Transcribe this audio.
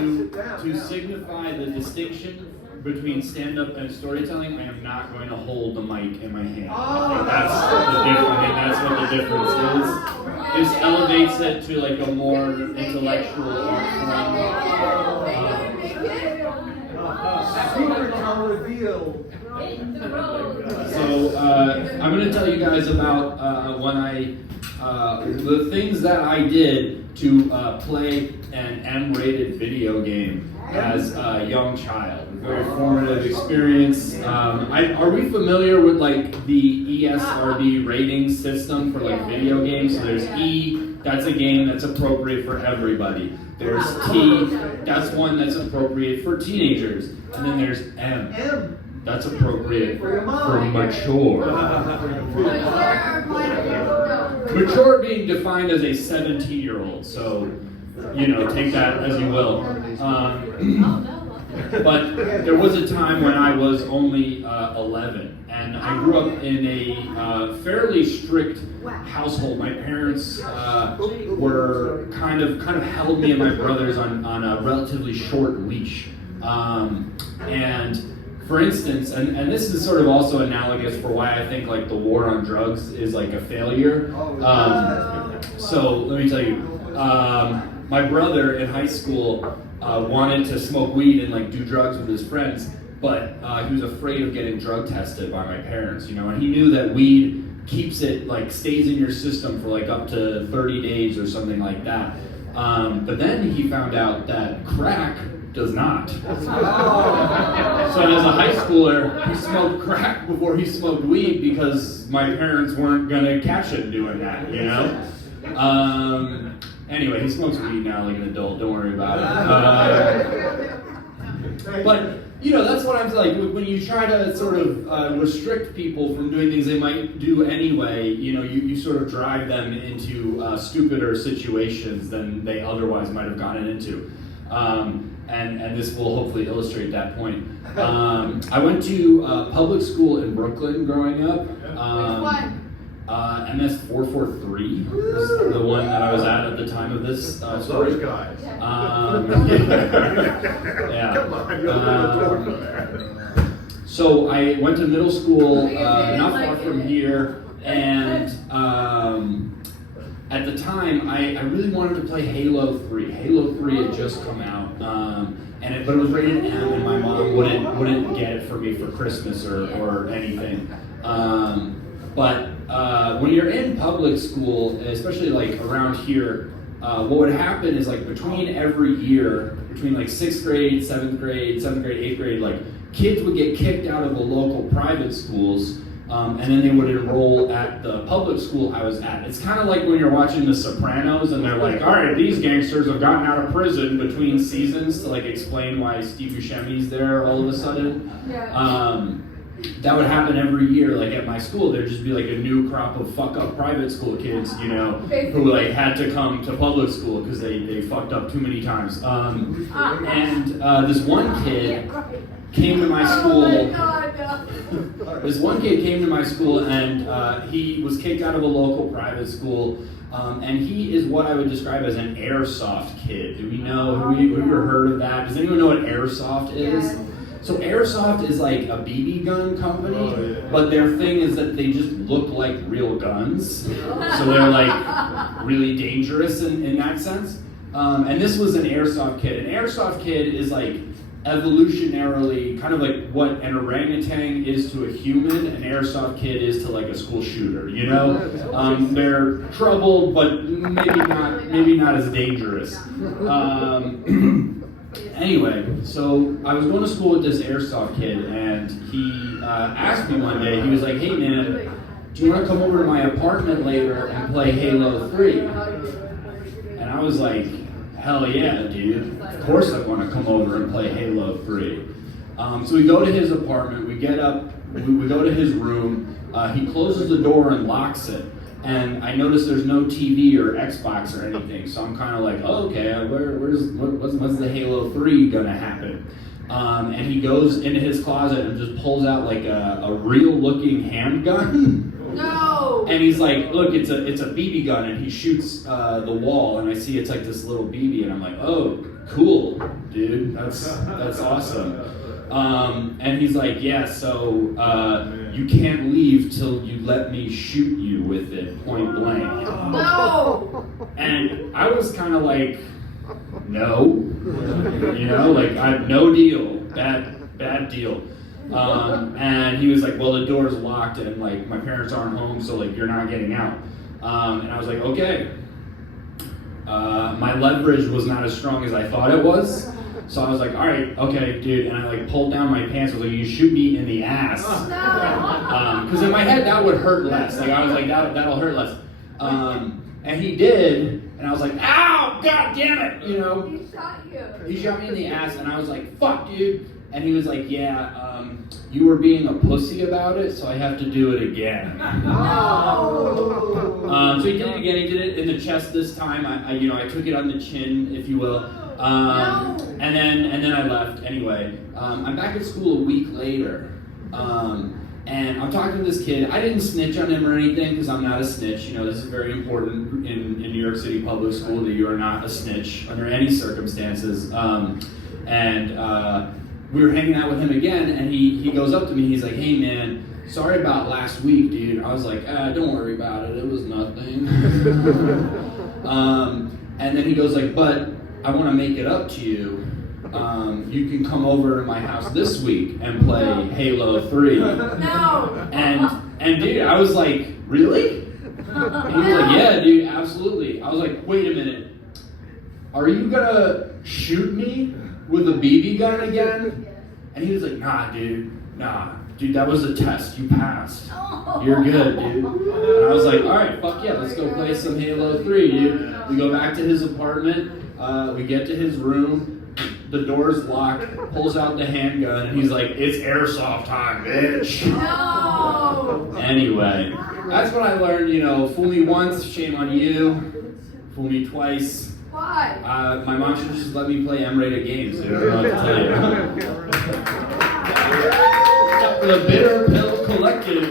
to signify the distinction between stand-up and storytelling, I am not going to hold the mic in my hand. That's what the difference is. This elevates it to like a more intellectual art form. So I'm going to tell you guys about when the things that I did to play an M-rated video game as a young child. Very formative experience. Are we familiar with like the ESRB rating system for like video games? So there's E, that's a game that's appropriate for everybody. There's T, that's one that's appropriate for teenagers. And then there's M, that's appropriate for mature. Mature being defined as a 17-year-old, so take that as you will. But there was a time when I was only 11, and I grew up in a fairly strict household. My parents were kind of held me and my brothers on a relatively short leash. And for instance, and this is sort of also analogous for why I think like the war on drugs is like a failure. So let me tell you, my brother in high school wanted to smoke weed and like do drugs with his friends, but he was afraid of getting drug tested by my parents, and he knew that weed keeps it, like stays in your system for like up to 30 days or something like that. But then he found out that crack does not. So as a high schooler, he smoked crack before he smoked weed because my parents weren't gonna catch him doing that, Anyway, he smokes weed now like an adult, don't worry about it. But, that's what I'm like, when you try to sort of restrict people from doing things they might do anyway, you sort of drive them into stupider situations than they otherwise might have gotten into. And this will hopefully illustrate that point. I went to public school in Brooklyn growing up. MS 443 was the one that I was at the time of this story. Those guys. Yeah. So I went to middle school not far from here, and at the time I really wanted to play Halo 3. Halo 3 had just come out, but it was rated M, and my mom wouldn't get it for me for Christmas or anything. But when you're in public school, especially like around here, what would happen is like between every year, between like 6th grade, 7th grade, 8th grade, like kids would get kicked out of the local private schools, and then they would enroll at the public school I was at. It's kind of like when you're watching The Sopranos and they're like, all right, these gangsters have gotten out of prison between seasons to like explain why Steve Buscemi's there all of a sudden. That would happen every year, like at my school. There'd just be like a new crop of fuck up private school kids, who like had to come to public school because they fucked up too many times. This one kid came to my school. This one kid came to my school and he was kicked out of a local private school. And he is what I would describe as an airsoft kid. Do we know? Have we ever heard of that? Does anyone know what airsoft is? So Airsoft is like a BB gun company, but their thing is that they just look like real guns. So they're like really dangerous in that sense. And this was an Airsoft kid. An Airsoft kid is like evolutionarily kind of like what an orangutan is to a human, an Airsoft kid is to like a school shooter, They're troubled, but maybe not as dangerous. Anyway, so I was going to school with this Airsoft kid, and he asked me one day, he was like, hey man, do you want to come over to my apartment later and play Halo 3? And I was like, hell yeah, dude. Of course I want to come over and play Halo 3. So we go to his apartment, we get up, we go to his room, he closes the door and locks it. And I notice there's no TV or Xbox or anything, so I'm kind of like, oh, okay, what's the Halo 3 gonna happen? And he goes into his closet and just pulls out like a real-looking handgun. No! And he's like, look, it's a BB gun, and he shoots the wall, and I see it's like this little BB, and I'm like, oh, cool. dude. That's awesome. And he's like, yeah, so you can't leave till you let me shoot you with it point blank. No! And I was kind of like, no. You know, like, no deal. Bad deal. And he was like, well, the door's locked and like my parents aren't home, so like you're not getting out. And I was like, okay. My leverage was not as strong as I thought it was. So I was like, all right, okay, dude. And I like pulled down my pants. I was like, you shoot me in the ass. Because in my head, that would hurt less. Like I was like, that'll hurt less. And he did. And I was like, ow, god damn it, you know. He shot you. He shot me in the ass. And I was like, fuck, dude. And he was like, yeah, you were being a pussy about it, so I have to do it again. No! So he did it again. He did it in the chest this time. I took it on the chin, if you will. No. And then I left anyway. I'm back at school a week later. And I'm talking to this kid. I didn't snitch on him or anything because I'm not a snitch. You know, this is very important in New York City public school that you are not a snitch under any circumstances. We were hanging out with him again, and he goes up to me. He's like, hey, man, sorry about last week, dude. I was like, don't worry about it. It was nothing. And then he goes like, but I want to make it up to you. You can come over to my house this week and play Halo 3. No! And dude, I was like, really? And he was like, yeah, dude, absolutely. I was like, wait a minute. Are you gonna shoot me with a BB gun again? And he was like, nah, dude, that was a test, you passed. You're good, dude. And I was like, all right, fuck yeah, let's go play some Halo 3, dude. We go back to his apartment, we get to his room, the door's locked, pulls out the handgun, and he's like, it's airsoft time, bitch. No! Anyway, that's what I learned, you know, fool me once, shame on you. Fool me twice. Why? My mom should just let me play M-rated games. I don't know what to tell you. The bitter pill